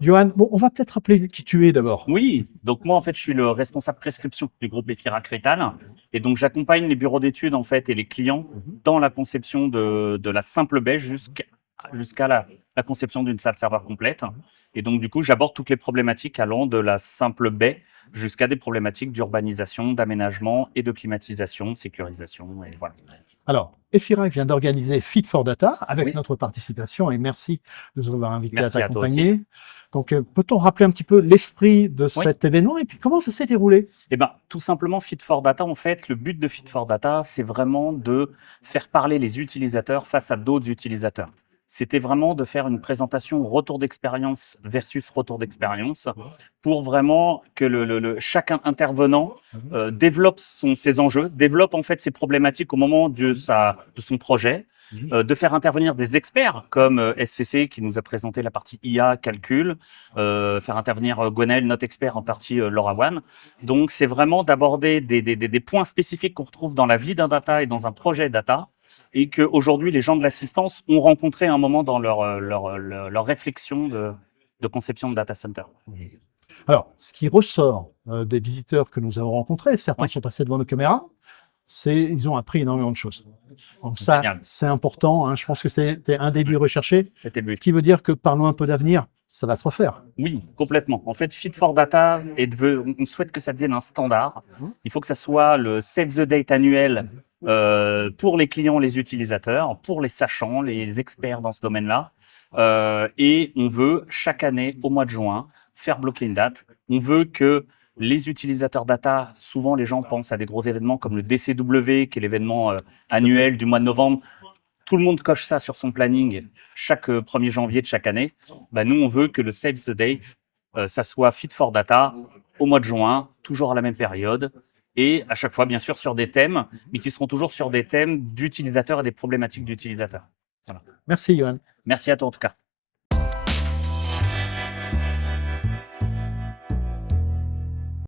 Johan, bon, on va peut-être rappeler qui tu es d'abord. Oui, donc moi en fait je suis le responsable prescription du groupe Efirac Rital et donc j'accompagne les bureaux d'études en fait et les clients dans la conception de la simple baie jusqu'à la conception d'une salle serveur complète. Et donc du coup j'aborde toutes les problématiques allant de la simple baie jusqu'à des problématiques d'urbanisation, d'aménagement et de climatisation, de sécurisation et voilà. Alors, EFIRAC vient d'organiser Fit for Data avec Oui, notre participation et merci de nous avoir invités à merci à toi aussi. t'accompagner. Donc, peut-on rappeler un petit peu l'esprit de Oui. cet événement et puis comment ça s'est déroulé? Eh ben, tout simplement, Fit for Data, en fait, le but de Fit for Data, c'est vraiment de faire parler les utilisateurs face à d'autres utilisateurs. C'était vraiment de faire une présentation retour d'expérience versus retour d'expérience pour vraiment que chaque intervenant développe ses enjeux, développe en fait ses problématiques au moment de son projet, de faire intervenir des experts comme SCC qui nous a présenté la partie IA, calcul, faire intervenir Gwenaël, notre expert en partie LoRaWAN. Donc, c'est vraiment d'aborder des points spécifiques qu'on retrouve dans la vie d'un data et dans un projet data et qu'aujourd'hui, les gens de l'assistance ont rencontré à un moment dans leur réflexion de conception de data center. Alors, ce qui ressort des visiteurs que nous avons rencontrés, certains Ouais, sont passés devant nos caméras, c'est ils ont appris énormément de choses. Donc ça, génial. c'est important, hein. Je pense que c'était un des buts recherchés, C'était le ce but. qui veut dire que parlons un peu d'avenir, ça va se refaire. Oui, complètement. En fait, Fit for Data, on souhaite que ça devienne un standard. Il faut que ça soit le Save the Date annuel pour les clients, les utilisateurs, pour les sachants, les experts dans ce domaine-là. Et on veut, chaque année, au mois de juin, faire bloquer une date. On veut que les utilisateurs data, souvent les gens pensent à des gros événements comme le DCW, qui est l'événement annuel du mois de novembre. Tout le monde coche ça sur son planning chaque 1er janvier de chaque année. Bah, nous, on veut que le Save the Date, ça soit fit for data au mois de juin, toujours à la même période, et à chaque fois, bien sûr, sur des thèmes, mais qui seront toujours sur des thèmes d'utilisateurs et des problématiques d'utilisateurs. Voilà. Merci, Johan. Merci à toi en tout cas.